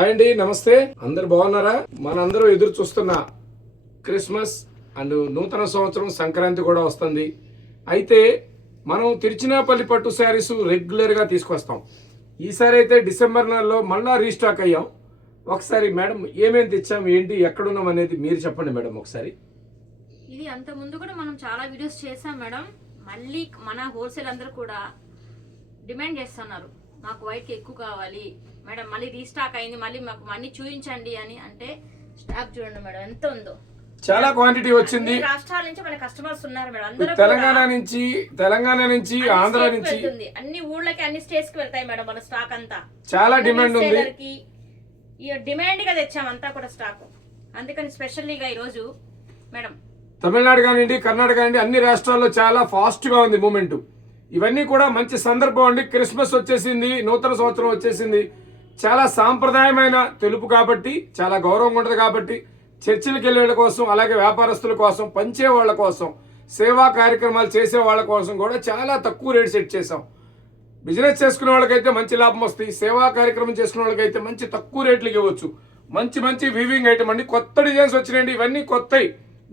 Hi అండి, నమస్తే. అందరు బాగున్నారా? మనందరూ ఎదురు చూస్తున్న క్రిస్మస్ అండ్ నూతన సంవత్సరం సంక్రాంతి కూడా వస్తుంది. అయితే మనం తిరుచినాపల్లి పట్టు శారీస్ రెగ్యులర్గా తీసుకొస్తాం. ఈసారి అయితే డిసెంబర్ నెలలో మళ్ళా రీస్టాక్ అయ్యాం. ఒకసారి మేడం ఏమేమి తెచ్చాం, ఏంటి, ఎక్కడున్నాం అనేది మీరు చెప్పండి మేడం ఒకసారి. ఇది అంత ముందు కూడా మనం చాలా వీడియోస్ చేసాం మేడం. మళ్ళీ మన హోల్సేల్ అందరూ కూడా డిమాండ్ చేస్తున్నారు, మాకు వైట్ ఎక్కువ కావాలి మేడం, మళ్ళీ రీస్టాక్ అయింది, మళ్ళీ మాకు మనీ చూపించండి అని. అంటే స్టాక్ చూడండి మేడం ఎంత ఉందో, చాలా క్వాంటిటీ వచ్చింది. రాష్ట్రాల నుంచి మన కస్టమర్స్ ఉన్నారు మేడం, అందరూ తెలంగాణ నుంచి ఆంధ్ర నుంచి అన్ని ఊళ్ళకి అన్ని స్టేట్స్ కి వెళ్తాయి మేడం మన స్టాక్ అంతా. చాలా డిమాండ్ ఉంది, ఈ డిమాండ్ గా తెచ్చాం అంతా కూడా స్టాక్. అందుకని స్పెషల్లీగా ఈ రోజు మేడం తమిళనాడు కానివ్వండి, కర్ణాటక కానివ్వండి, అన్ని రాష్ట్రాల్లో చాలా ఫాస్ట్ గా ఉంది మూమెంట్. ఇవన్నీ కూడా మంచి సందర్భం అండి. క్రిస్మస్ వచ్చేసింది, నూతన సంవత్సరం వచ్చేసింది. చాలా సాంప్రదాయమైన తెలుపు కాబట్టి, చాలా గౌరవంగా ఉంటుంది కాబట్టి, చర్చిలకు వెళ్ళే వాళ్ళ కోసం, అలాగే వ్యాపారస్తుల కోసం, పంచే వాళ్ళ కోసం, సేవా కార్యక్రమాలు చేసే వాళ్ళ కోసం కూడా చాలా తక్కువ రేట్ సెట్ చేసాం. బిజినెస్ చేసుకునే వాళ్ళకైతే మంచి లాభం వస్తాయి, సేవా కార్యక్రమం చేసుకునే వాళ్ళకైతే మంచి తక్కువ రేట్లకి ఇవ్వచ్చు. మంచి మంచి వీవింగ్ ఐటమ్ అండి. కొత్త డిజైన్స్ వచ్చినాయండి, ఇవన్నీ కొత్తవి.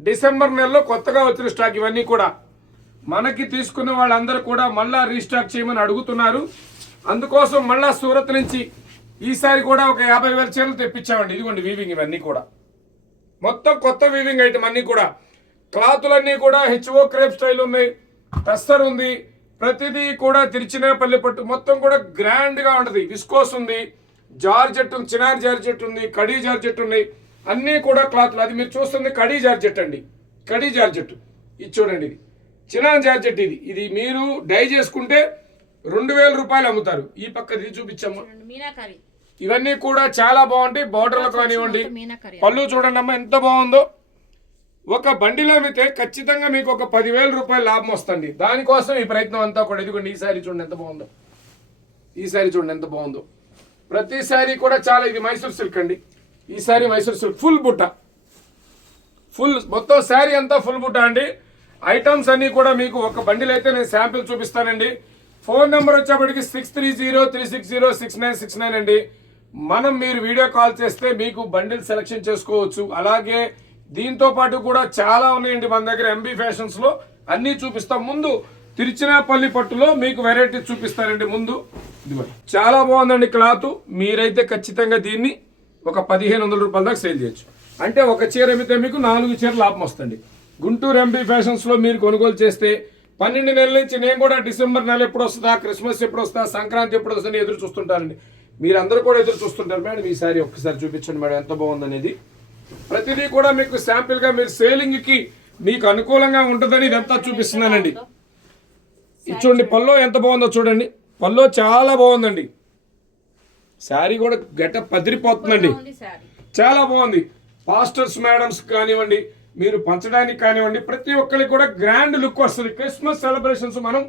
డిసెంబర్ నెలలో కొత్తగా వచ్చిన స్టాక్ ఇవన్నీ కూడా. మనకి తీసుకున్న వాళ్ళందరూ కూడా మళ్ళా రీస్టాక్ చేయమని అడుగుతున్నారు. అందుకోసం మళ్ళా సూరత్ నుంచి ఈసారి కూడా ఒక 50,000 చీరలు తెప్పించామండి. ఇదిగోండి వీవింగ్, ఇవన్నీ కూడా మొత్తం కొత్త వీవింగ్ ఐటమ్ అన్ని కూడా. క్లాతులన్నీ కూడా హెచ్ఓ క్రేప్ స్టైల్ ఉన్నాయి, టస్సర్ ఉంది, ప్రతిదీ కూడా తిరుచినాపల్లి పట్టు మొత్తం కూడా గ్రాండ్ గా ఉంటుంది. విస్కోస్ ఉంది, జార్జెట్, చినార్ జార్జెట్ ఉంది, కడీ జార్జెట్ ఉన్నాయి, అన్నీ కూడా క్లాత్లు. అది మీరు చూస్తుంది కడీ జార్జెట్ అండి, కడీ జార్జెట్. ఇది చూడండి, ఇది చినాన్ జార్జెట్. ఇది మీరు డై చేసుకుంటే 2,000 రూపాయలు అమ్ముతారు. ఈ పక్క ఇది చూపించాము. ఇవన్నీ కూడా చాలా బాగుంటాయి. బార్డర్లు కానివ్వండి, పళ్ళు చూడండి అమ్మా ఎంత బాగుందో. ఒక బండిలో అమ్మితే ఖచ్చితంగా మీకు ఒక 10,000 రూపాయలు లాభం వస్తుంది. దానికోసం ఈ ప్రయత్నం అంతా కూడా. ఇదిగోండి ఈ సారీ చూడండి ఎంత బాగుందో, ఈ సారీ చూడండి ఎంత బాగుందో. ప్రతి సారీ కూడా చాలా. ఇది మైసూర్ సిల్క్ అండి, ఈ సారీ మైసూర్ సిల్క్ ఫుల్ బుట్ట, ఫుల్ మొత్తం శారీ అంతా ఫుల్ బుట్ట అండి. ఐటమ్స్ అన్ని కూడా మీకు ఒక బండిల్ అయితే నేను శాంపిల్ చూపిస్తానండి. ఫోన్ నెంబర్ వచ్చేప్పటికి 6303606969 అండి. మీరు వీడియో కాల్ చేస్తే మీకు బండిల్ సెలెక్షన్ చేసుకోవచ్చు. అలాగే దీంతో పాటు కూడా చాలా ఉన్నాయండి మన దగ్గర. ఎంబీ ఫ్యాషన్స్ లో అన్ని చూపిస్తాం. ముందు తిరుచినాపల్లి పట్టులో మీకు వెరైటీ చూపిస్తానండి. ముందు చాలా బాగుందండి క్లాత్. మీరైతే ఖచ్చితంగా దీన్ని ఒక 1,500 రూపాయల దాకా సేల్ చేయొచ్చు. అంటే ఒక చీర అమ్మితే మీకు 4 చీర లాభం వస్తుంది. గుంటూరు ఎంబీ ఫ్యాషన్స్ లో మీరు కొనుగోలు చేస్తే 12 నెలల నుంచి నేను కూడా డిసెంబర్ నెల ఎప్పుడు వస్తుందా, క్రిస్మస్ ఎప్పుడు వస్తుందా, సంక్రాంతి ఎప్పుడు వస్తుందని ఎదురు చూస్తుంటానండి. మీరందరూ కూడా ఎదురు చూస్తుంటారు. మేడం ఈసారి ఒక్కసారి చూపించండి మేడం ఎంత బాగుందనేది. ప్రతిదీ కూడా మీకు శాంపిల్ గా మీరు సేలింగ్ కి మీకు అనుకూలంగా ఉంటుందని ఇదంతా చూపిస్తున్నానండి. ఇది చూడండి పల్లో ఎంత బాగుందో చూడండి. పల్లో చాలా బాగుందండి. శారీ కూడా గెటప్ పదిరిపోతుందండి, చాలా బాగుంది. పాస్టర్స్ మేడమ్స్ కానివ్వండి, మీరు పంచడానికి కానివ్వండి, ప్రతి ఒక్కరికి కూడా గ్రాండ్ లుక్ వస్తుంది. క్రిస్మస్ సెలబ్రేషన్స్ మనం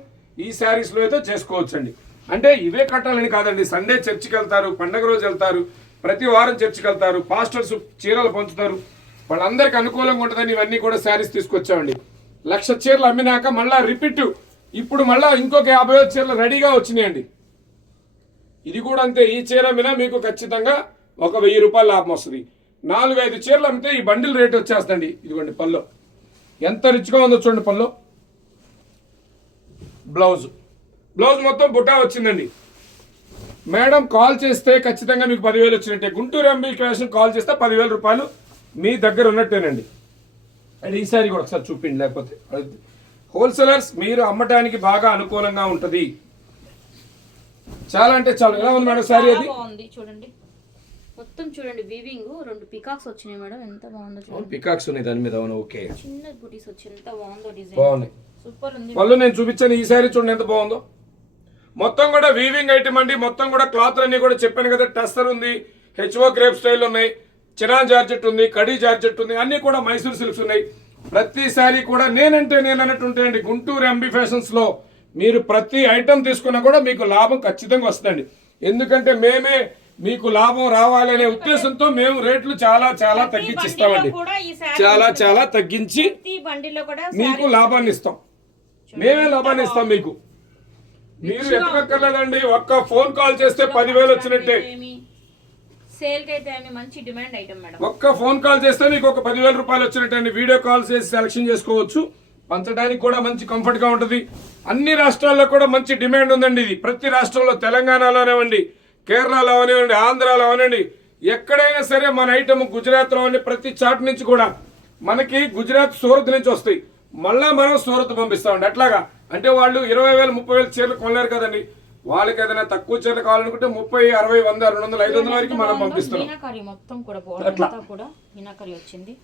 ఈ శారీస్ లో అయితే చేసుకోవచ్చండి. అంటే ఇవే కట్టాలని కాదండి. సండే చర్చికి వెళ్తారు, పండగ రోజు వెళ్తారు, ప్రతి వారం చర్చికి వెళ్తారు, పాస్టర్స్ చీరలు పంచుతారు, వాళ్ళందరికి అనుకూలంగా ఉంటుందని ఇవన్నీ కూడా శారీస్ తీసుకొచ్చామండి. 1,00,000 చీరలు అమ్మినాక మళ్ళా రిపీట్ ఇప్పుడు మళ్ళా ఇంకొక 50,000 చీరలు రెడీగా వచ్చినాయండి. ఇది కూడా అంతే. ఈ చీర అమ్మినా మీకు ఖచ్చితంగా ఒక 1,000 రూపాయలు లాభం వస్తుంది. 4-5 చీరలు అమ్మితే ఈ బండిల్ రేట్ వచ్చేస్తండి. ఇదిగోండి పల్లో ఎంత రిచ్గా ఉందో చూడండి. పల్లో బ్లౌజ్ మొత్తం బుట్టా వచ్చిందండి. మేడం కాల్ చేస్తే ఖచ్చితంగా మీకు 10,000 వచ్చినట్టే. గుంటూరు ఎంబీ ఫ్యాషన్ కాల్ చేస్తే 10,000 రూపాయలు మీ దగ్గర ఉన్నట్టేనండి. అండ్ ఈ సారీ కూడా ఒకసారి చూపిండి, లేకపోతే హోల్సేలర్స్ మీరు అమ్మటానికి బాగా అనుకూలంగా ఉంటుంది. చాలా అంటే చాలా. ఎలా ఉంది మేడం సారీ? అది చూడండి మొత్తం చూడండి. వీవింగ్ 2 పికాక్స్ వచ్చినాయి మేడం, ఎంత బాగుందో చూడండి. పికాక్స్ ఉన్నాయి దాని మీద. ఓకే, చిన్న బూటీస్ వచ్చి ఎంత బాగుందో డిజైన్. బాగుంది, సూపర్ ఉంది. పళ్ళు నేను చూపించాను. ఈ సారీ చూడండి ఎంత బాగుందో. మొత్తం కూడా వీవింగ్ ఐటమ్ అండి. మొత్తం కూడా క్లాత్ అన్ని కూడా చెప్పాను కదా. టస్సర్ ఉంది, హెచ్ఓ క్రేప్ స్టైల్ ఉన్నాయి, చినాన్ జార్జెట్ ఉంది, కడీ జార్జెట్ ఉంది, అన్ని కూడా మైసూర్ సిల్క్స్ ఉన్నాయి. ప్రతి సారీ కూడా నేనంటే నేను అన్నట్టు ఉంటాయండి. గుంటూరు ఎంబీ ఫ్యాషన్స్ లో మీరు ప్రతి ఐటమ్ తీసుకున్నా కూడా మీకు లాభం ఖచ్చితంగా వస్తుందండి. ఎందుకంటే మేమే మీకు లాభం రావాలనే ఉద్దేశంతో మేము రేట్లు చాలా చాలా తగ్గించిస్తామండి. చాలా తగ్గించి మీకు లాభాన్ని ఇస్తాం. మేమే లాభాన్ని ఇస్తాం మీకు. మీరు ఎక్కక్కర్లేదండి. ఒక్క ఫోన్ కాల్ చేస్తే 10,000 వచ్చినట్టే. సేల్ కి అయితే అన్ని మంచి డిమాండ్ ఐటమ్ మేడం. ఒక్క ఫోన్ కాల్ చేస్తే మీకు ఒక 10,000 రూపాయలు వచ్చినట్టండి. వీడియో కాల్ చేసి సెలెక్షన్ చేసుకోవచ్చు. పంచడానికి కూడా మంచి కంఫర్ట్ గా ఉంటుంది. అన్ని రాష్ట్రాల్లో కూడా మంచి డిమాండ్ ఉందండి. ఇది ప్రతి రాష్ట్రంలో, తెలంగాణలోనేవ్వండి, కేరళలో అవనివ్వండి, ఆంధ్రాలో అవనండి, ఎక్కడైనా సరే మన ఐటమ్ గుజరాత్లో అవన్నీ ప్రతి చాట్ నుంచి కూడా మనకి గుజరాత్ సూరత్ నుంచి వస్తాయి. మళ్ళా మనం సూరత్ పంపిస్తామండి. అట్లాగా అంటే వాళ్ళు 20,000 30,000 చీరలు కొనలేరు కదండి. వాళ్ళకి ఏదైనా తక్కువ చీరలు కావాలనుకుంటే 30, 60, 100, 200, 500 వరకు మనం పంపిస్తున్నాం. మీనాకరీ మొత్తం కూడా బోర్డర్ అంతా కూడా మీనాకరీ వచ్చింది.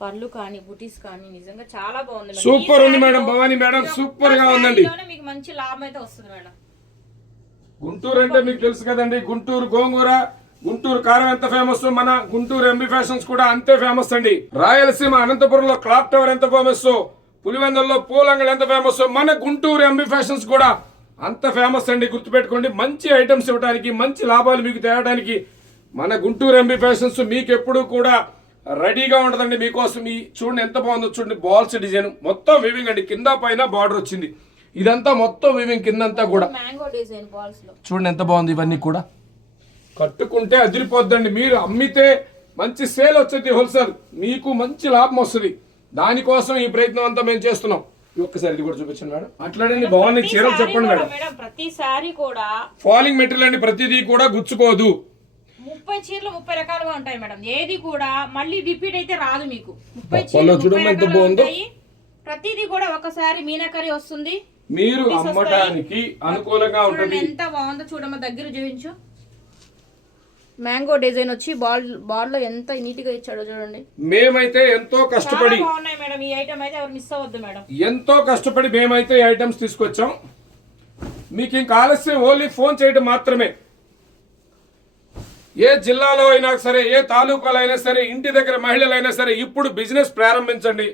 పర్లు కానీ బుటీస్ కానీ నిజంగా చాలా బాగుంది. సూపర్ ఉంది మేడం. భవానీ మేడం సూపర్ గా ఉందండి. మీకు మంచి లాభం అయితే వస్తుంది మేడం. గుంటూరు అంటే మీకు తెలుసు కదండి. గుంటూరు గోంగూర, గుంటూరు కారం ఎంత ఫేమస్, మన గుంటూరు ఎంబీ ఫ్యాషన్స్ కూడా అంతే ఫేమస్ అండి. రాయలసీమ అనంతపురంలో క్లాక్ టవర్ ఎంత ఫేమస్, పులివెందుల్లో పూలంగల్ ఎంత ఫేమస్, మన గుంటూరు ఎంబీ ఫ్యాషన్స్ కూడా అంత ఫేమస్ అండి. గుర్తుపెట్టుకోండి. మంచి ఐటమ్స్ ఇవ్వడానికి, మంచి లాభాలు మీకు తేవడానికి మన గుంటూరు ఎంబీ ఫ్యాషన్స్ మీకు ఎప్పుడు కూడా రెడీగా ఉంటుందండి. మీకోసం ఈ చూడండి ఎంత బాగుందో చూడండి. బాల్స్ డిజైన్ మొత్తం వివింగ్ అండి. కింద పైన బార్డర్ వచ్చింది. ఇదంతా మొత్తం వివింగ్ కిందంతా కూడా మ్యాంగో డిజైన్ బాల్స్ లో చూడండి ఎంత బాగుంది. ఇవన్నీ కూడా కట్టుకుంటే అదిరిపోద్దండి. మీరు అమ్మితే మంచి సేల్ వచ్చేది. హోల్సేల్ మీకు మంచి లాభం వస్తుంది. దానికోసం ఈ ప్రయత్నం అంతా మేము చేస్తున్నాం. ఒక్కసారి ఇది కూడా చూపించండి మేడం. అట్లాంటి బాగున్నాయి చీరలు చెప్పండి మేడం. ప్రతిసారి కూడా ఫాలింగ్ మెటీరియల్ అండి. ప్రతిదీ కూడా గుచ్చుకోదు. 30 చీరలు 30 రకాలుగా ఉంటాయి మేడం. ఏది కూడా మళ్ళీ రిపీట్ అయితే రాదు మీకు. 30 చూడండి ఎంత బాగుందో. ప్రతిదీ కూడా ఒకసారి మీనాకరీ వస్తుంది. మీరు అమ్మటానికి అనుకూలంగా ఉంటుంది. ఎంత బాగుందో చూడమ్మ, దగ్గర చూపించు. మ్యాంగో డిజైన్ వచ్చి బాల్ లో ఎంత నీట్ గా ఇచ్చాడో చూడండి. మేమైతే ఎంతో కష్టపడి బాగున్నాయి మేడం. ఈ ఐటమ్ అయితే ఎవరు మిస్ అవ్వద్దు మేడం. ఎంతో కష్టపడి మేమైతే ఈ ఐటమ్స్ తీసుకొచ్చాం. మీకు ఇంకా ఆలస్యం ఓన్లీ ఫోన్ చేయడం మాత్రమే. ఏ జిల్లాలో అయినా సరే, ఏ తాలూకాలో అయినా సరే, ఇంటి దగ్గర మహిళలైనా సరే ఇప్పుడు బిజినెస్ ప్రారంభించండి.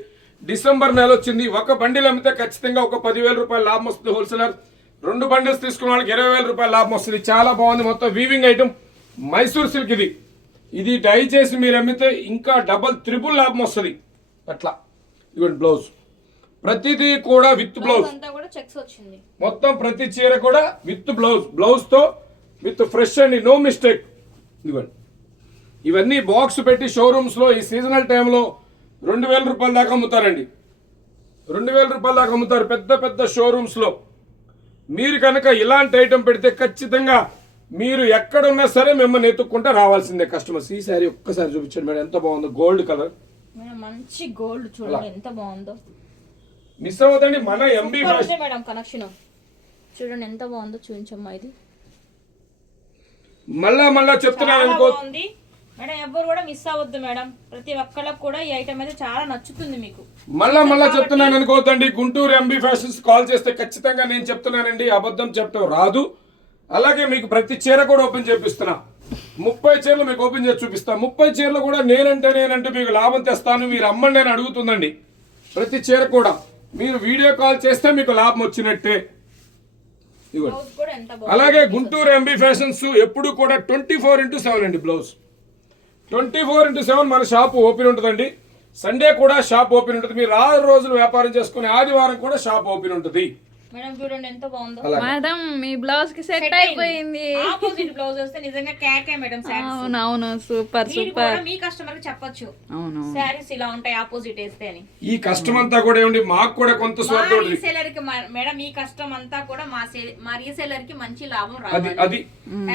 డిసెంబర్ నెల వచ్చింది. ఒక బండిల్ అమ్మితే ఖచ్చితంగా ఒక 10,000 రూపాయల లాభం వస్తుంది. హోల్సేలర్ 2 బండిల్స్ తీసుకున్న వాళ్ళకి 20,000 రూపాయల లాభం వస్తుంది. చాలా బాగుంది. మొత్తం వీవింగ్ ఐటమ్, మైసూర్ సిల్క్. ఇది డై చేసి మీరు అమ్మితే ఇంకా డబల్ త్రిబుల్ లాభం వస్తుంది. అట్లా ఇవ్వండి. బ్లౌజ్ ప్రతిదీ కూడా విత్ బ్లౌజ్ మొత్తం ప్రతి చీర కూడా విత్ బ్లౌజ్ తో విత్ ఫ్రెష్ అండి. No mistake. ఇవ్వండి. ఇవన్నీ బాక్స్ పెట్టి షోరూమ్స్ లో ఈ సీజనల్ టైంలో 2,000 రూపాయల దాకా అమ్ముతారండి. 2,000 రూపాయల దాకా అమ్ముతారు పెద్ద పెద్ద షోరూమ్స్ లో. మీరు కనుక ఇలాంటి ఐటమ్ పెడితే ఖచ్చితంగా మీరు ఎక్కడున్నా సరే మిమ్మల్ని ఎత్తుక్కుంటే రావాల్సిందే కస్టమర్స్. ఈ సారీ ఒక్కసారి చూపించండి మేడం. ఎంత బాగుందో. గోల్డ్ కలర్, మంచి గోల్డ్ చూడండి ఎంత బాగుందో. మిస్ అవ్వదండి. మన ఎంబీ మేడం కనెక్షన్ చూడండి ఎంత బాగుందో. చూపించమ్మా. ఇది మళ్ళా చెప్తున్నాను అనుకో మేడం. ఎవరు కూడా మిస్ అవ్వద్దు మేడం. ప్రతి ఒక్కళ్ళకి కూడా ఈ ఐటమ్ అయితే చాలా నచ్చుతుంది మీకు. మళ్ళా చెప్తున్నాను అనుకోవద్దండి. గుంటూరు ఎంబీ ఫ్యాషన్స్ కాల్ చేస్తే ఖచ్చితంగా నేను చెప్తున్నానండి. అబద్ధం చెప్పడం రాదు. అలాగే మీకు ప్రతి చీర కూడా ఓపెన్ చేపిస్తున్నా. 30 చీరలు మీకు ఓపెన్ చేసి చూపిస్తా. 30 చీరలు కూడా నేనంటే మీకు లాభం తెస్తాను. మీరు అమ్మండి అని అడుగుతుందండి. ప్రతి చీర కూడా మీరు వీడియో కాల్ చేస్తే మీకు లాభం వచ్చినట్టే. అలాగే గుంటూరు ఎంబీ ఫ్యాషన్స్ ఎప్పుడు కూడా 24/7 అండి. బ్లౌజ్ 24/7 మన షాప్ ఓపెన్ ఉంటుందండి. సండే కూడా షాప్ ఓపెన్ ఉంటుంది. మీరు 6 రోజులు వ్యాపారం చేసుకుని ఆదివారం కూడా షాప్ ఓపెన్ ఉంటుంది. మేడం చూడండి ఎంత బాగుందో. మేడం మీ బ్లౌజ్ కి సెట్ అయిపోయింది. ఆపోజిట్ బ్లౌజ్ వస్తే నిజంగా కేకే మేడం. అవును సూపర్ సూపర్. మీ కస్టమర్ కి చెప్పొచ్చు అవును సారీస్ ఇలా ఉంటాయి ఆపోజిట్ వేస్తే అని. ఈ కష్టం అంతా కూడా ఏమండి మాకు కూడా కొంత స్వార్థం ఉంటుంది. రీసెలర్ కి మేడం ఈ కష్టం అంతా కూడా మా రీసెలర్ కి మంచి లాభం రావాలి.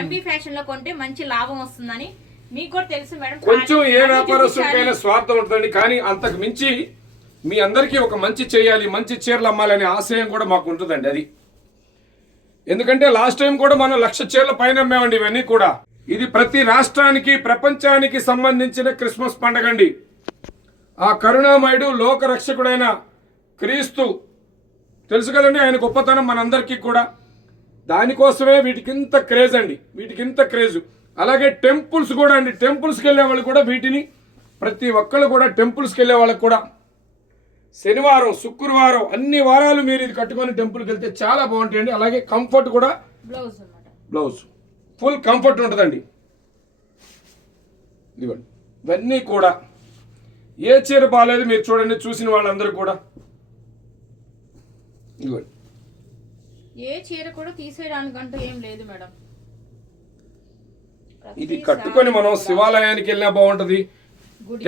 ఎంబీ ఫ్యాషన్ లో కొంటే మంచి లాభం వస్తుందని మీకు కూడా తెలుసు మేడం. కొంచెం ఏ వ్యాపారస్తుడికైనా స్వార్థం ఉంటుందండి. కానీ అంతకు మించి మీ అందరికీ ఒక మంచి చేయాలి, మంచి చీరలు అమ్మాలనే ఆశయం కూడా మాకు ఉంటుందండి. అది ఎందుకంటే లాస్ట్ టైం కూడా మనం 1,00,000 చీరల పైన అమ్మామండి. ఇవన్నీ కూడా ఇది ప్రతి రాష్ట్రానికి, ప్రపంచానికి సంబంధించిన క్రిస్మస్ పండుగ అండి. ఆ కరుణామయుడు లోక రక్షకుడైన క్రీస్తు తెలుసు కదండి. ఆయన గొప్పతనం మనందరికీ కూడా. దానికోసమే వీటికింత క్రేజ్ అండి. వీటికింత క్రేజ్. అలాగే టెంపుల్స్ కూడా అండి. టెంపుల్స్కి వెళ్ళే వాళ్ళు కూడా వీటిని ప్రతి ఒక్కళ్ళు కూడా టెంపుల్స్కి వెళ్ళే వాళ్ళకి కూడా శనివారం, శుక్రవారం అన్ని వారాలు మీరు ఇది కట్టుకొని టెంపుల్కి వెళ్తే చాలా బాగుంటాయండి. అలాగే కంఫర్ట్ కూడా బ్లౌజ్ ఫుల్ కంఫర్ట్ ఉంటుందండి. ఇదిగోండి. ఇవన్నీ కూడా ఏ చీర బాగాలేదు మీరు చూడండి. చూసిన వాళ్ళందరూ కూడా ఇదిగోండి. ఏ చీర కూడా తీసేయడానికంటూ ఏం లేదు మేడం. ఇది కట్టుకొని మనం శివాలయానికి వెళ్ళినా బాగుంటది,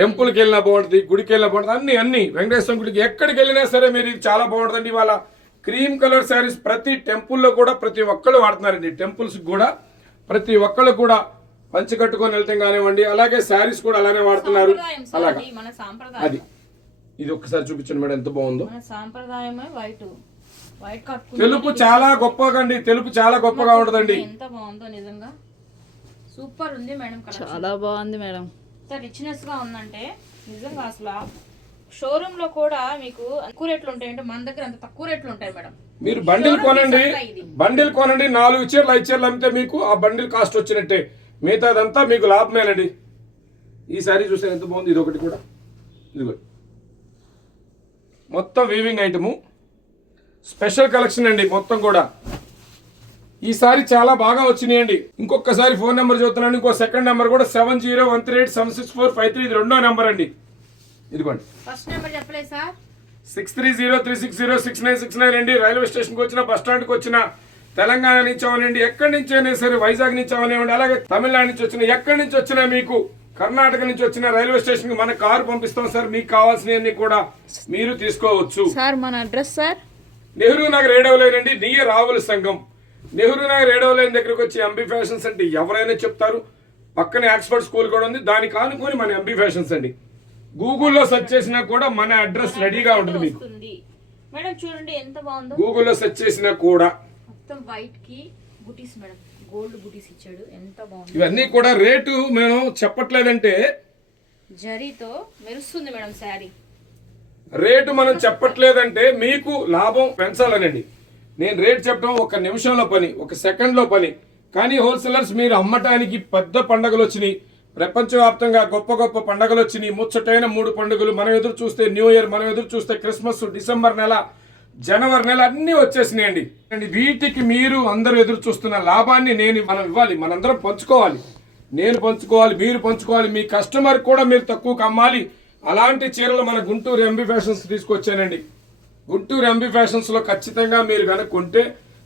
టెంపుల్కి వెళ్ళినా బాగుంటుంది, గుడికి వెళ్ళినా బాగుంటుంది, అన్ని వెంకటేశ్వర గుడికి ఎక్కడికి వెళ్ళినా సరే మీరు ఇది చాలా బాగుంటుందండి. ఇవాళ క్రీమ్ కలర్ శారీస్ ప్రతి టెంపుల్లో కూడా ప్రతి ఒక్కళ్ళు వాడుతున్నారండి. టెంపుల్స్ కూడా ప్రతి ఒక్కళ్ళు కూడా పంచి కట్టుకొని వెళ్తాం కానివ్వండి, అలాగే శారీస్ కూడా అలానే వాడుతున్నారు. అలాగా మన సాంప్రదాయం. అది ఇది ఒక్కసారి చూపించండి మేడం ఎంత బాగుందో. మన సాంప్రదాయమే వైట్ కట్టుకుంటే తెలుపు చాలా గొప్పగా అండి, తెలుపు చాలా గొప్పగా ఉంటుందండి. ఎంత బాగుందో నిజంగా, సూపర్ ఉంది మేడం. చాలా బాగుంది మేడం. ఎంత రిచ్నెస్ గా ఉందంటే నిజంగా అసలు షోరూమ్ లో కూడా మీకు తక్కువ రేట్లు ఉంటాయంటే మన దగ్గర అంత తక్కువ రేట్లు ఉంటాయి మేడం. మీరు బండిల్ కొనండి, 4 చీరలు 5 చీరలు అమ్మితే మీకు ఆ బండిల్ కాస్ట్ వచ్చినట్టే, మిగతాదంతా మీకు లాభమేనండి. ఈ సారీ చూసారు ఎంత బాగుంది. ఇది ఒకటి కూడా ఇదిగో మొత్తం వీవింగ్ ఐటము, స్పెషల్ కలెక్షన్ అండి మొత్తం కూడా. ఈసారి చాలా బాగా వచ్చినాయండి. ఇంకొకసారి ఫోన్ నెంబర్ చెబుతున్నాను, ఇంకో సెకండ్ నెంబర్ కూడా 7013876453, ఇది రెండో నెంబర్ అండి. ఇదిగోండి ఫస్ట్ నెంబర్ చెప్పలేదు సార్, 6303606969 అండి. రైల్వే స్టేషన్కి వచ్చిన, బస్ స్టాండ్కి వచ్చిన, తెలంగాణ నుంచి అవనండి, ఎక్కడి నుంచి అయినా సరే, వైజాగ్ నుంచి అవనివ్వండి, అలాగే తమిళనాడు నుంచి వచ్చిన, ఎక్కడి నుంచి వచ్చినా, మీకు కర్ణాటక నుంచి వచ్చిన రైల్వే స్టేషన్ కి మన కారు పంపిస్తాం సార్. మీకు కావాల్సినవన్నీ కూడా మీరు తీసుకోవచ్చు సార్. మన అడ్రస్ సార్ నెహ్రూ నగర్ 7వ లైన్ అండి, నియ రావుల సంఘం. నెహ్రూ నగర్ 7వ లైన్ దగ్గరకు వచ్చి ఎంబీ ఫ్యాషన్స్ అంటే ఎవరైనా చెప్తారు. పక్కనే ఆక్స్ఫర్డ్ స్కూల్ కూడా ఉంది, దానికి ఆనుకొని మన ఎంబీ ఫ్యాషన్స్ అండి. గూగుల్లో సెర్చ్ చేసినా కూడా మన అడ్రస్ రెడీగా ఉంటుంది మీకు. మేడం చూడండి ఎంత బాగుందో. గూగుల్లో సెర్చ్ చేసినా కూడా మొత్తం వైట్ కి బుటీస్ మేడం, గోల్డ్ బుటీస్ ఇచ్చాడు, ఎంత బాగుంది. ఇవన్నీ కూడా రేటు మేము చెప్పట్లేదంటే, జరీతో మెరుస్తుంది మేడం శారీ. రేటు మనం చెప్పట్లేదంటే మీకు లాభం పెంచాలనండి. నేను రేట్ చెప్పడం 1 నిమిషంలో పని, 1 సెకండ్లో పని. కానీ హోల్సేలర్స్ మీరు అమ్మటానికి పెద్ద పండుగలు వచ్చినాయి, ప్రపంచవ్యాప్తంగా గొప్ప గొప్ప పండుగలు వచ్చినాయి, ముచ్చటైన 3 పండుగలు. మనం ఎదురు చూస్తే న్యూ ఇయర్, మనం ఎదురు చూస్తే క్రిస్మస్, డిసెంబర్ నెల, జనవరి నెల అన్నీ వచ్చేసినాయండి. వీటికి మీరు అందరూ ఎదురు చూస్తున్న లాభాన్ని మనం ఇవ్వాలి, మనందరం పంచుకోవాలి. నేను పంచుకోవాలి, మీరు పంచుకోవాలి, మీ కస్టమర్ కూడా మీరు తక్కువకు అమ్మాలి. అలాంటి చీరలు మన గుంటూరు ఎంబీ ఫ్యాషన్స్ తీసుకొచ్చానండి. గుంటూరు ఎంబీ ఫ్యాషన్స్ లో ఖచ్చితంగా మీరు కనుక కొంటే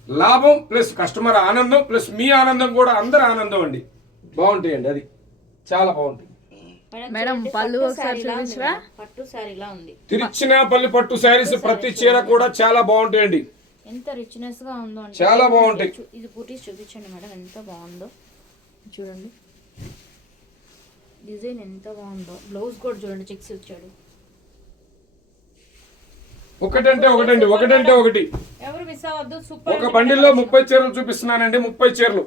లాభం ప్లస్ కస్టమర్ ఆనందం ప్లస్ మీ ఆనందం కూడా అందరి ఆనందం అండి. బాగుంటాయండి, అది చాలా బాగుంటుంది. మేడం పళ్ళు ఒకసారి చూపించరా? పట్టు శారీలా ఉంది. తిరుచినాపల్లి పట్టు శారీస్ ప్రతి చీర కూడా చాలా బాగుంటాయండి. ఎంత రిచ్నెస్ గా ఉందో అంటే చాలా బాగుంటాయి. ఇది బూటీస్ చూపించండి మేడం, ఎంత బాగుందో చూడండి. డిజైన్ ఎంత బాగుందో. బ్లౌజ్ కూడా చూడండి, చెక్స్ ఇచ్చాడు. ఒకటంటే ఒకటి. ఎవరు మిస్ అవ్వద్దు. సూపర్. ఒక బండిల్లో 30 చీరలు చూపిస్తున్నానండి, 30 చీరలు.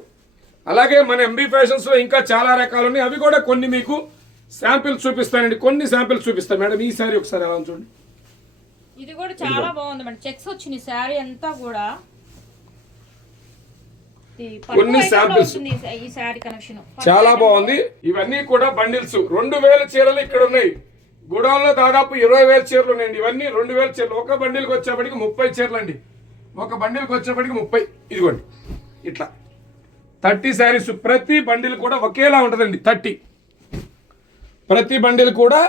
అలాగే మన ఎంబీ ఫ్యాషన్స్ లో ఇంకా చాలా రకాలు ఉన్నాయి, అవి కూడా కొన్ని మీకు శాంపిల్స్ చూపిస్తానండి. కొన్ని శాంపిల్స్ చూపిస్తాను మేడం. ఈ సారీ ఒకసారి ఎలా చూడండి. ఇది కూడా చాలా బాగుంది మేడం, చెక్స్ వచ్చింది శారీ అంతా కూడా. కొన్ని శాంపిల్స్ ఈ శారీ కలెక్షన్ చాలా బాగుంది. ఇవన్నీ కూడా బండిల్స్. 2000 చీరలు ఇక్కడ ఉన్నాయి. గుడౌన్ లో దాదాపు 20,000 చీరలు ఉన్నాయండి. ఇవన్నీ 2000 చీరలు. ఒక బండిల్కి వచ్చేప్పటికి 30 చీరలు అండి. ఒక బండిల్కి వచ్చేప్పటికి 30. ఇదిగోండి ఇట్లా 30 శారీస్. ప్రతి బండిల్ కూడా ఒకేలా ఉంటుందండి. 30 ప్రతి బండిల్ కూడా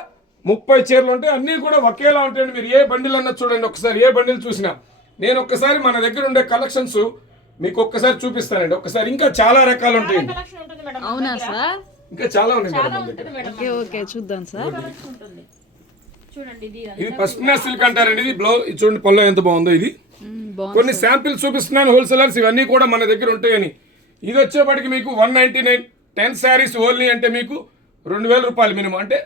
30 చీరలు ఉంటాయి. అన్నీ కూడా ఒకేలా ఉంటాయండి. మీరు ఏ బండిల్ అన్నా చూడండి ఒకసారి, ఏ బండిల్ చూసినా. నేను ఒక్కసారి మన దగ్గర ఉండే కలెక్షన్స్ మీకు ఒక్కసారి చూపిస్తానండి. ఒక్కసారి ఇంకా చాలా రకాలు ఉంటాయండి. అవునా సార్? ఇంకా చాలా ఉన్నాయి మేడం. ఓకే చూద్దాం సార్. చూడండి ఇది పష్మినా సిల్క్ అంటారండి. ఇది బ్లౌజ్ చూడండి, పళ్ళు ఎంత బాగుందో. ఇది కొన్ని శాంపిల్స్ చూపిస్తున్నాను హోల్సేలర్స్, ఇవన్నీ కూడా మన దగ్గర ఉంటాయని. ఇది వచ్చేప్పటికి మీకు 199, 10 శారీస్ ఓన్లీ అంటే మీకు 2000 రూపాయలు మినిమం. అంటే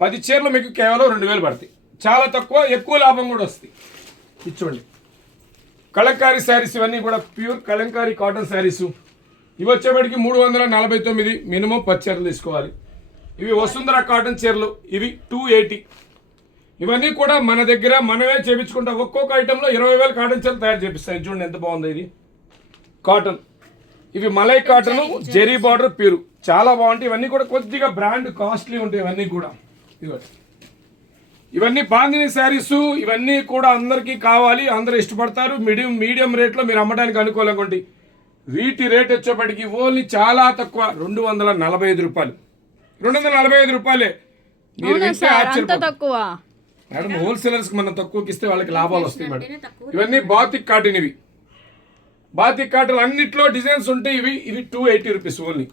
10 చీరలు మీకు కేవలం 2000 పడతాయి. చాలా తక్కువ, ఎక్కువ లాభం కూడా వస్తుంది. ఇది చూడండి కలంకారీ శారీస్, ఇవన్నీ కూడా ప్యూర్ కలంకారీ కాటన్ శారీస్. ఇవి వచ్చేప్పటికి 349 మినిమం 10 చీరలు తీసుకోవాలి. ఇవి వసుంధర కాటన్ చీరలు, ఇవి 280. ఇవన్నీ కూడా మన దగ్గర మనమే చేపించుకుంటాం. ఒక్కొక్క ఐటెంలో 20,000 కాటన్ చీరలు తయారు చేపిస్తాయి. చూడండి ఎంత బాగుందో. ఇది కాటన్, ఇవి మలై కాటన్, జెరీ బార్డర్ ప్యూర్, చాలా బాగుంటాయి. ఇవన్నీ కూడా కొద్దిగా బ్రాండ్ కాస్ట్లీ ఉంటాయి. ఇవన్నీ కూడా ఇవన్నీ బాందిని శారీస్. ఇవన్నీ కూడా అందరికీ కావాలి, అందరూ ఇష్టపడతారు. మీడియం రేట్లో మీరు అమ్మడానికి అనుకూలంగా ఉంటాయి. వీటి రేట్ వచ్చేప్పటికి ఓన్లీ చాలా తక్కువ, 245 రూపాయలు. 245 రూపాయలే. మేడం హోల్సేలర్స్ మనం తక్కువకి ఇస్తే వాళ్ళకి లాభాలు వస్తాయి మేడం. ఇవన్నీ బాతిక్ కాటన్. ఇవి బాతిక్ కాటన్ అన్నిట్లో డిజైన్స్ ఉంటాయి. ఇవి 280 రూపీస్ ఓన్లీ.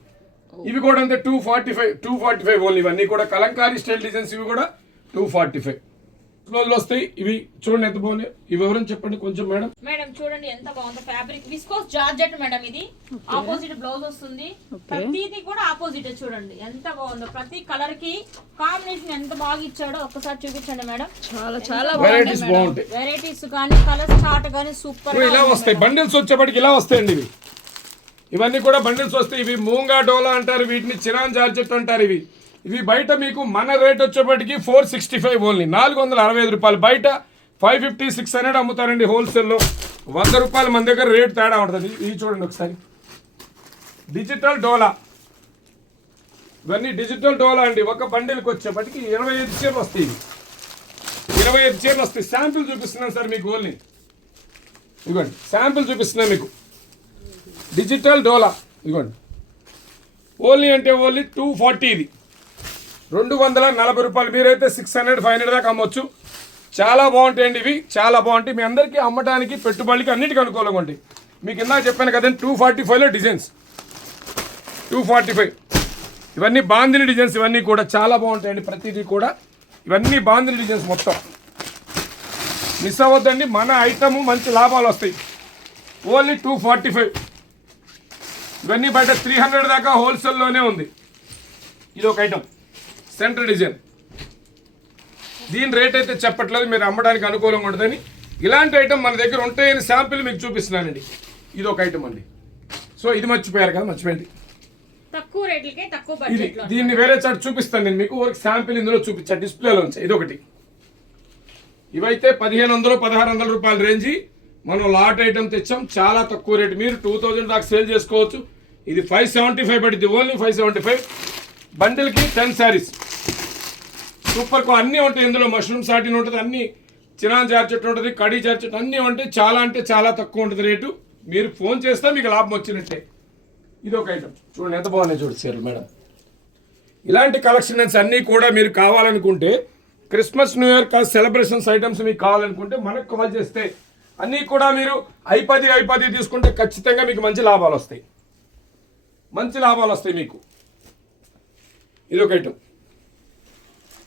ఇవి కూడా అంతే 245 ఓన్లీ. ఇవన్నీ కూడా కలంకారీ స్టైల్ డిజైన్స్, ఇవి కూడా 245 బ్లౌజులు వస్తాయి. ఇవి చూడండి ఎంత బాగున్నాయి. ఈ వివరం చెప్పండి కొంచెం మేడం. మేడం చూడండి ఎంత బాగుందో ఫ్యాబ్రిక్, విస్కోస్ జార్జెట్ మేడం. ఇది ఆపోజిట్ బ్లౌజ్ వస్తుంది, ప్రతిది కూడా ఆపోజిట్. చూడండి ఎంత బాగుందో, ప్రతి కలర్ కి కాంబినేషన్ ఎంత బాగా ఇచ్చాడో ఒక్కసారి చూపించండి మేడం. చాలా చాలా వెరైటీస్ బాగుంటాయి. వెరైటీస్ కానీ కలర్స్ చార్ట్ కానీ సూపర్ ఇలా వస్తాయి. బండిల్స్ వచ్చేప్పటికి ఇలా వస్తాయండి ఇవి. ఇవన్నీ కూడా బండిల్స్ వస్తాయి. ఇవి మూంగా డోలా అంటారు, వీటిని చిరాన్ జార్జెట్ అంటారు. ఇవి బయట మీకు మన రేట్ వచ్చేప్పటికి 465 ఓన్లీ, 465 రూపాయలు. బయట 550, 600 అమ్ముతారండి హోల్సేల్లో. 100 రూపాయలు మన దగ్గర రేట్ తేడా ఉంటుంది. ఇవి చూడండి ఒకసారి, డిజిటల్ డోలా. ఇవన్నీ డిజిటల్ డోలా అండి. ఒక బండిల్కి వచ్చేప్పటికి 25 చీరలు వస్తాయి. 25 చీరలు వస్తాయి. శాంపిల్ చూపిస్తున్నాను సార్ మీకు ఓన్లీ. ఇదిగోండి శాంపిల్ చూపిస్తున్నాను మీకు. డిజిటల్ డోలా ఇదిగోండి. ఓన్లీ అంటే ఓన్లీ 240. ఇది 240 రూపాయలు. మీరైతే 600, 500 దాకా అమ్మొచ్చు. చాలా బాగుంటాయండి ఇవి, చాలా బాగుంటాయి. మీ అందరికీ అమ్మడానికి, పెట్టుబడికి అన్నిటికీ అనుకూలంగా ఉంటాయి. మీకు ఇందాక చెప్పాను కదండి 245లో డిజైన్స్, 245. ఇవన్నీ బాందిని డిజైన్స్, ఇవన్నీ కూడా చాలా బాగుంటాయండి. ప్రతిదీ కూడా ఇవన్నీ బాందిని డిజైన్స్ మొత్తం. మిస్ అవ్వద్దండి, మన ఐటమ్ మంచి లాభాలు వస్తాయి. ఓన్లీ 245. ఇవన్నీ బయట 300 దాకా హోల్సేల్లోనే ఉంది. ఇది ఒక ఐటమ్ సెంటర్ డిజైన్. దీని రేట్ అయితే చెప్పట్లేదు, మీరు అమ్మడానికి అనుకూలంగా ఉంటుందని. ఇలాంటి ఐటమ్ మన దగ్గర ఉంటాయని శాంపిల్ మీకు చూపిస్తున్నానండి. ఇది ఒక ఐటమ్ అండి. సో ఇది మర్చిపోయారు కదా, మర్చిపోయింది. తక్కువ రేట్లకే తక్కువ ఇది బడ్జెట్ లో. దీన్ని వేరే చాట్ చూపిస్తాను నేను మీకు. ఒక శాంపిల్ ఇందులో చూపించా, డిస్ప్లేలో ఉంచా. ఇది ఒకటి. ఇవైతే 1500, 1600 రూపాయల రేంజి. మనం లాట్ ఐటమ్ తెచ్చాం, చాలా తక్కువ రేటు. మీరు 2000 దాకా సేల్ చేసుకోవచ్చు. ఇది 575 పడుతుంది, ఓన్లీ 575. బండిల్కి 10 శారీస్. సూపర్ అన్నీ ఉంటాయి ఇందులో. మష్రూమ్ సాటిన్ ఉంటుంది, అన్ని చినాన్ జార్జెట్ ఉంటుంది, కడీ జార్జెట్ అన్నీ ఉంటాయి. చాలా అంటే చాలా తక్కువ ఉంటుంది రేటు. మీరు ఫోన్ చేస్తే మీకు లాభం వచ్చినట్టే. ఇది ఒక ఐటమ్ చూడండి ఎంత బాగున్నాయి. చూడండి చీరలు మేడం. ఇలాంటి కలెక్షన్స్ అన్నీ కూడా మీరు కావాలనుకుంటే, Christmas new year celebrations items మీకు కావాలనుకుంటే మనకు కాల్ చేస్తే అన్నీ కూడా మీరు ఐపది తీసుకుంటే ఖచ్చితంగా మీకు మంచి లాభాలు వస్తాయి. మంచి లాభాలు వస్తాయి మీకు. ఇది ఒక ఐటమ్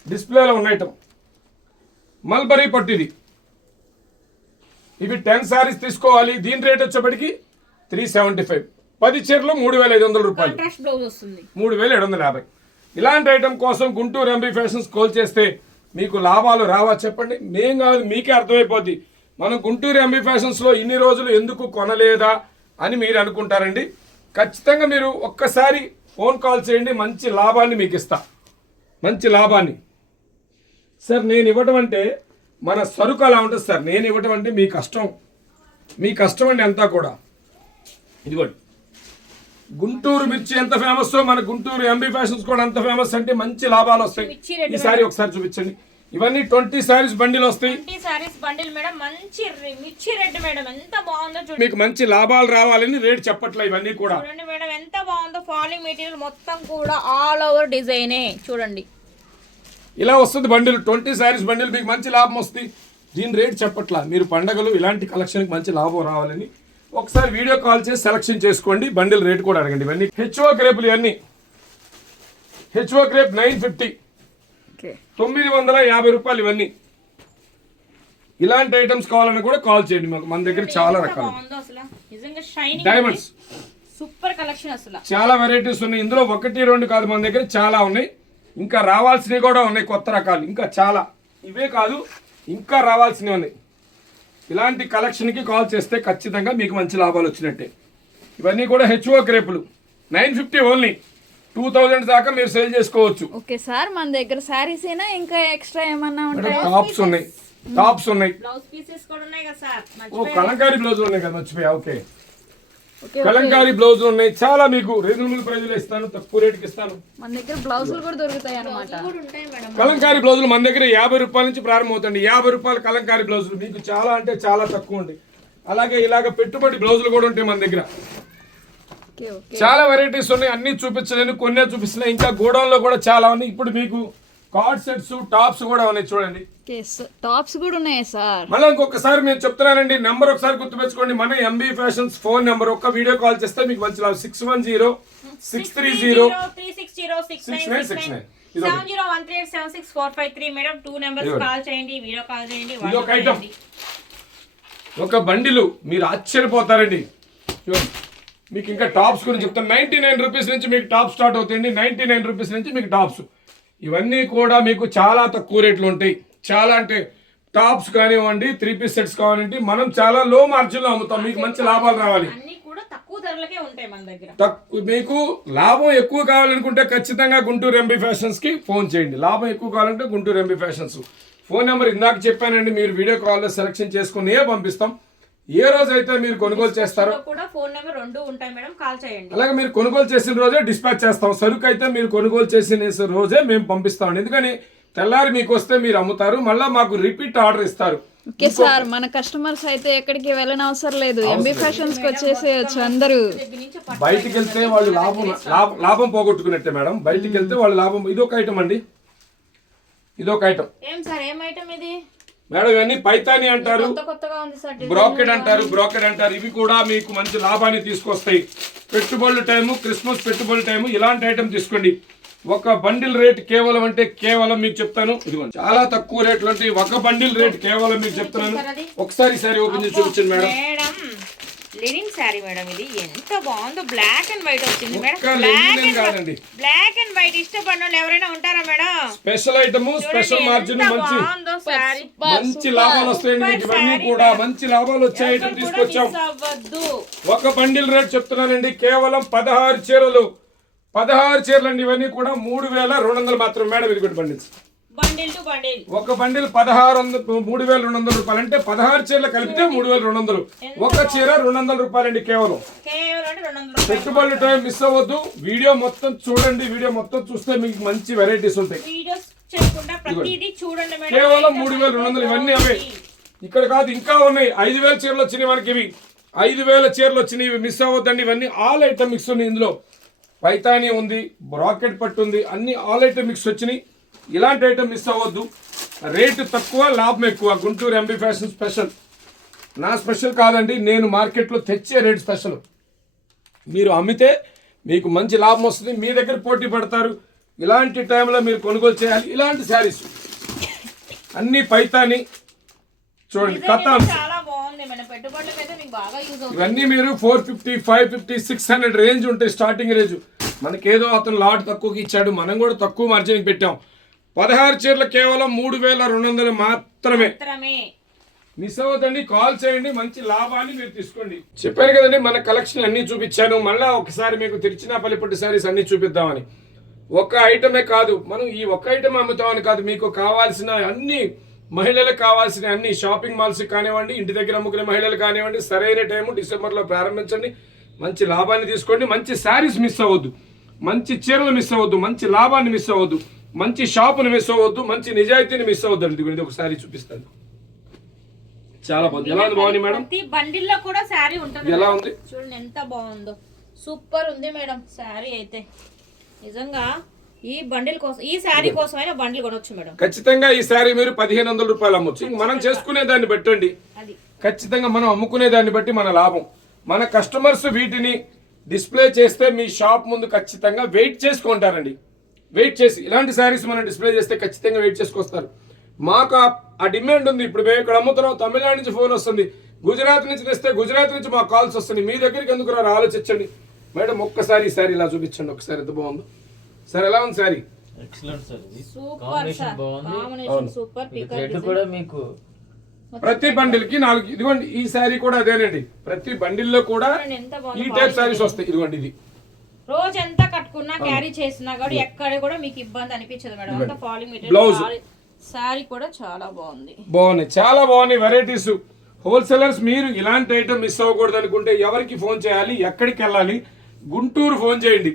డిస్ప్లేలో ఉన్న ఐటమ్. మల్బరీ పట్టు ఇది. ఇవి 10 శారీస్ తీసుకోవాలి. దీని రేట్ వచ్చేప్పటికి 375. 10 చీరలు 3500 రూపాయలు, కాంట్రాస్ట్ బ్లౌజ్ వస్తుంది 3750. ఇలాంటి ఐటమ్ కోసం గుంటూరు ఎంబీ ఫ్యాషన్స్ కాల్ చేస్తే మీకు లాభాలు రావా చెప్పండి? మేం కాదు, మీకే అర్థమైపోద్ది. మనం గుంటూరు ఎంబీ ఫ్యాషన్స్లో ఇన్ని రోజులు ఎందుకు కొనలేదా అని మీరు అనుకుంటారండి. ఖచ్చితంగా మీరు ఒక్కసారి ఫోన్ కాల్ చేయండి, మంచి లాభాన్ని మీకు ఇస్తా. మంచి లాభాన్ని సార్ నేను ఇవ్వటం అంటే మన సరుకు అలా ఉంటుంది సార్. నేను ఇవ్వటం అంటే మీ కష్టం, మీ కష్టం అండి అంతా కూడా. ఇదిగోండి గుంటూరు మిర్చి ఎంత ఫేమస్, మన గుంటూరు ఎంబీ ఫ్యాషన్స్ కూడా అంత ఫేమస్. అంటే మంచి లాభాలు వస్తాయి. ఈ సారీ ఒకసారి చూపించండి. ఇవన్నీ 20 శారీస్ బండిల్ వస్తాయి. 20 శారీస్ బండిల్ మేడం. మంచి మిర్చి రెడ్ మేడం, ఎంత బాగుందో చూడండి. మీకు మంచి లాభాలు రావాలని రేట్ చెప్పట్లే. ఇవన్నీ కూడా చూడండి మేడం ఎంత బాగుందో. ఫాలింగ్ మెటీరియల్ మొత్తం కూడా ఆల్ ఓవర్ డిజైనే చూడండి. ఇలా వస్తుంది బండిల్. 20 శారీస్ బండిల్ మీకు మంచి లాభం వస్తుంది. దీని రేట్ చెప్పట్లా. మీరు పండగలు ఇలాంటి కలెక్షన్కి మంచి లాభం రావాలని ఒకసారి వీడియో కాల్ చేసి సెలక్షన్ చేసుకోండి. బండిల్ రేట్ కూడా అడగండి. ఇవన్నీ హెచ్ఓ క్రేపులు. ఇవన్నీ హెచ్ఓ క్రేప్ 950, 950 రూపాయలు. ఇవన్నీ ఇలాంటి ఐటమ్స్ కావాలని కూడా కాల్ చేయండి. మన దగ్గర చాలా రకాలు డైమండ్స్, సూపర్ కలెక్షన్ అసలు. చాలా వెరైటీస్ ఉన్నాయి. ఇందులో 1, 2 కాదు, మన దగ్గర చాలా ఉన్నాయి. ఇంకా రావాల్సినవి కూడా ఉన్నాయి, కొత్త రకాలు ఇంకా చాలా. ఇవే కాదు ఇంకా రావాల్సినవి ఉన్నాయి. ఇలాంటి కలెక్షన్కి కాల్ చేస్తే ఖచ్చితంగా మీకు మంచి లాభాలు వచ్చినట్టే. ఇవన్నీ కూడా హెచ్ఓ క్రేపులు 950 ఓన్లీ. 2000 దాకా మీరు సేల్ చేసుకోవచ్చు. ఓకే సార్, మన దగ్గర సారీస్ అయినా ఇంకా ఎక్స్ట్రా ఏమన్నా ఉంటాయి? టాప్స్ ఉన్నాయి, టాప్స్ ఉన్నాయి. బ్లౌజ్ పీసెస్ కూడా ఉన్నాయి కదా సార్. ఓ కలంకారీ బ్లౌజ్ ఉన్నాయి కదా, మర్చిపోయా. ఓకే కలంకారీ బ్లౌజ్ ఉన్నాయి. చాలా మీకు రీజనబుల్ ప్రైస్ లో ఇస్తాను, తక్కువ రేటుకి ఇస్తాను. మన దగ్గర బ్లౌజులు కూడా దొరుకుతాయి అన్నమాట. కలంకారీ బ్లౌజులు మన దగ్గర 50 రూపాయల నుంచి ప్రారంభం అవుతుంది. 50 రూపాయల కలంకారీ బ్లౌజులు మీకు చాలా అంటే చాలా తక్కువ ఉంటాయి. అలాగే ఇలాగ పెట్టుబడి బ్లౌజులు కూడా ఉంటాయి మన దగ్గర. చాలా వెరైటీస్ ఉన్నాయి. అన్ని చూపించలేను, కొన్నే చూపిస్తున్నాయి. ఇంకా గోడౌన్ లో కూడా చాలా ఉన్నాయి. ఇప్పుడు మీకు కార్డ్ సెట్స్ టాప్స్ కూడా ఉన్నాయి చూడండి. టాప్స్ కూడా ఉన్నాయి సార్. మళ్ళీ ఇంకొకసారి నేను చెప్తున్నానండి, నెంబర్ ఒకసారి గుర్తుపెట్టుకోండి. మన ఎంబీ ఫ్యాషన్స్ ఫోన్ నెంబర్, ఒక్క వీడియో కాల్ చేస్తే మీకు మంచి లాభం. 610-630-660-6969 7013876453 మేడం. 2 నెంబర్స్ కాల్ చేయండి, వీడియో కాల్ చేయండి. ఇది ఒక ఐటమ్, ఒక బండిలు మీరు ఆశ్చర్యపోతారండి. మీకు ఇంకా టాప్స్ గురించి చెప్తాను. 99 రూపీస్ నుంచి మీకు టాప్ స్టార్ట్ అవుతాయండి. 99 రూపీస్ నుంచి మీకు టాప్స్ ఇవన్నీ కూడా మీకు చాలా తక్కువ రేట్లు ఉంటాయి. చాలా అంటే టాప్స్ కానివ్వండి, 3 పీస్ సెట్స్ కావాలంటే మనం చాలా లో మార్జిన్ లో అమ్ముతాం. మీకు మంచి లాభాలు రావాలి, అన్ని కూడా తక్కువ ధరలకే ఉంటాయి మన దగ్గర. మీకు లాభం ఎక్కువ కావాలనుకుంటే ఖచ్చితంగా గుంటూరు ఎంబీ ఫ్యాషన్స్ కి ఫోన్ చేయండి. లాభం ఎక్కువ కావాలంటే Guntur MB fashions phone number ఇందాక చెప్పానండి. మీరు వీడియో కాల్లో సెలెక్షన్ చేసుకుని పంపిస్తాం. ఏ రోజు అయితే మీరు కొనుగోలు చేస్తారో కూడా ఫోన్ నెంబర్ 2 ఉంటాయి మేడం, కాల్ చేయండి. అలాగే మీరు కొనుగోలు చేసిన రోజే డిస్పాచ్ చేస్తాం. సరుకు అయితే మీరు కొనుగోలు చేసిన రోజే మేము పంపిస్తాం. ఎందుకని తెల్లారి మీకు వస్తే మీరు అమ్ముతారు, మళ్ళీ మాకు రిపీట్ ఆర్డర్ ఇస్తారు. ఓకే సార్, మన కస్టమర్స్ అయితే ఎక్కడికి వెళ్ళని అవసరం లేదు, ఎంబీ ఫ్యాషన్స్ కి వచ్చేసేయచ్చు అందరూ. బయటికి వెళ్తే వాళ్ళు లాభం పోగొట్టుకున్నట్టే మేడం. బయటికి వెళ్తే వాళ్ళు లాభం. ఇదొక ఐటమ్ అండి, ఇదొక ఐటమ్. ఏం సార్, ఏం ఐటమ్ ఇది మేడం? ఇవన్నీ పైతాని అంటారు, కొత్తగా ఉంది సార్. బ్రోకెడ్ అంటారు. ఇవి కూడా మీకు మంచి లాభాన్ని తీసుకొస్తాయి. పెట్టుబడుల టైము, క్రిస్మస్ పెట్టుబడుల టైము, ఇలాంటి ఐటమ్ తీసుకోండి. ఒక బండిల్ రేట్ కేవలం అంటే కేవలం మీకు చెప్తాను, ఇదిగోండి చాలా తక్కువ రేట్లు అంటే ఒక బండిల్ రేట్ కేవలం మీకు చెప్తున్నాను. ఒకసారి ఓపెన్ చేసి చూపించండి మేడం. లినిన్ శారీ మేడం, ఇది ఎంత బాగుందో. బ్లాక్ అండ్ వైట్ వచ్చింది మేడం. బ్లాక్ అండ్ వైట్ ఇష్టపడిన వాళ్ళు ఎవరైనా ఉంటారా madam? Special item, special margin, మంచి లాభాలు వస్తాయండి మీకు. ఇవన్నీ కూడా మంచి లాభాలు వచ్చే ఐటమ్ తీసుకొచ్చాం. ఒక బండిల్ రేట్ చెప్తున్నానండి కేవలం 16 చీరలు. 16 చీరలు అండి. ఇవన్నీ కూడా 3200 మాత్రం మేడం. ఇది బండిల్స్, ఒక బండిల్ 3200 రూపాయలు అంటే 16 చీరలు కలిపితే 3200. ఒక చీర 200 రూపాయలండి కేవలం. పెట్టుబడుల టైం మిస్ అవ్వద్దు. వీడియో మొత్తం చూడండి. వీడియో మొత్తం చూస్తే మీకు మంచి వెరైటీస్ ఉంటాయి. కేవలం 3200. ఇవన్నీ అవే, ఇక్కడ కాదు ఇంకా ఉన్నాయి. 5000 చీరలు వచ్చినాయి మనకి. ఇవి 5000 చీరలు వచ్చినాయి. ఇవి మిస్ అవ్వద్దండి. ఇవన్నీ ఆల్ ఐటమ్ మిక్స్ ఉన్నాయి. ఇందులో పైతాని ఉంది, బ్రాకెట్ పట్టు ఉంది, అన్ని ఆల్ ఐటమ్ మిక్స్ వచ్చినాయి. ఇలాంటి ఐటమ్ మిస్ అవ్వద్దు. రేటు తక్కువ, లాభం ఎక్కువ. Guntur MB fashion special. నా స్పెషల్ కాదండి, నేను మార్కెట్లో తెచ్చే రేట్ స్పెషల్. మీరు అమ్మితే మీకు మంచి లాభం వస్తుంది, మీ దగ్గర పోటీ పడతారు. ఇలాంటి టైంలో మీరు కొనుగోలు చేయాలి. ఇలాంటి శారీస్ అన్ని పైతాని చూడండి, కథాన్. ఇవన్నీ మీరు 450, 550, 600 రేంజ్ ఉంటాయి స్టార్టింగ్ రేంజ్. మనకేదో అతను లాట్ తక్కువకి ఇచ్చాడు, మనం కూడా తక్కువ మార్జిన్కి పెట్టాం. 16 చీరలు కేవలం 3200 మాత్రమే. మిస్ అవ్వదండి, కాల్ చేయండి. మంచి లాభాన్ని మీరు తీసుకోండి. చెప్పాను కదండి, మన కలెక్షన్ అన్ని చూపించాను. మళ్ళీ ఒకసారి మీకు తిరుచినాపల్లి పట్టు శారీస్ అన్ని చూపిద్దామని. ఒక ఐటమే కాదు, మనం ఈ ఒక్క ఐటమ్ అమ్ముతామని కాదు, మీకు కావాల్సిన అన్ని, మహిళలకు కావాల్సిన అన్ని షాపింగ్ మాల్స్ కానివ్వండి, ఇంటి దగ్గర అమ్ముకునే మహిళలు కానివ్వండి, సరైన టైము డిసెంబర్లో ప్రారంభించండి. మంచి లాభాన్ని తీసుకోండి. మంచి శారీస్ మిస్ అవ్వద్దు, మంచి చీరలు మిస్ అవ్వద్దు, మంచి లాభాన్ని మిస్ అవ్వద్దు, మంచి షాపును మిస్ అవ్వద్దు, మంచి నిజాయితీని మిస్ అవ్వద్దు. ఇది ఒక శారీ చూపిస్తాను. చాలా బాగుంది. ఎలా ఉంది? బాగుంది మేడం. బండిల్లో కూడా శారీ ఉంటుంది. ఎలా ఉంది చూడండి, ఎంత బాగుందో. సూపర్ ఉంది మేడం శారీ అయితే. నిజంగా ఈ బండిల్ కోసం, ఈ శారీ కోసమైనా బండిల్ కొనొచ్చు మేడం. ఖచ్చితంగా ఈ శారీ మీరు 1500 రూపాయలు అమ్మొచ్చు. మనం చేసుకునే దాన్ని బట్టండి, ఖచ్చితంగా మనం అమ్ముకునే దాన్ని బట్టి మన లాభం. మన కస్టమర్స్ వీటిని డిస్ప్లే చేస్తే మీ షాప్ ముందు ఖచ్చితంగా వెయిట్ చేసుకుంటారండి. వెయిట్ చేసి ఇలాంటి శారీస్ మనం డిస్ప్లే చేస్తే ఖచ్చితంగా వెయిట్ చేసుకొస్తారు. మాకు ఆ డిమాండ్ ఉంది. ఇప్పుడు మేము ఇక్కడ అమ్ముతున్నాం, తమిళనాడు నుంచి ఫోన్ వస్తుంది, గుజరాత్ నుంచి తెస్తే గుజరాత్ నుంచి మాకు కాల్స్ వస్తుంది. మీ దగ్గరికి ఎందుకు రారు ఆలోచించండి. మేడం ఒక్కసారి ఈ శారీ ఇలా చూపించండి ఒకసారి, ఎంత బాగుందో. సార్ ఎలా ఉంది శారీ? Excellent sir. ఇది సూపర్ కాంబినేషన్ బాగుంది. Combination super. రేట్ కూడా మీకు ప్రతి బండిల్ కి 4. ఇదిగోండి ఈ శారీ కూడా అదేనండి. ప్రతి బండిల్ లో కూడా ఈ టైప్ శారీస్ వస్తాయి. ఇదిగోండి ఇది రోజు ఎంత కట్టుకున్నా క్యారీ చేసినా కూడా ఎక్కడ కూడా మీకు ఇబ్బంది అనిపించదు మేడం. అంత ఫాలింగ్ బ్లౌజ్ శారీ కూడా చాలా బాగుంది. బాగున్నాయి, చాలా బాగున్నాయి వెరైటీస్. హోల్సేలర్స్ మీరు ఇలాంటి ఐటమ్ మిస్ అవ్వకూడదు అనుకుంటే ఎవరికి ఫోన్ చేయాలి, ఎక్కడికి వెళ్ళాలి? గుంటూరు ఫోన్ చేయండి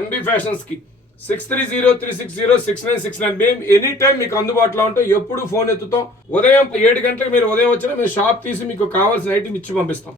ఎంబీ ఫ్యాషన్స్ కి 6303606969. మేము ఎనీ టైం మీకు అందుబాటులో ఉంటాం, ఎప్పుడు ఫోన్ ఎత్తుతాం. ఉదయం 7 గంటలకు మీరు ఉదయం వచ్చినా మేము షాప్ తీసి మీకు కావాల్సిన ఐటమ్ ఇచ్చి పంపిస్తాం.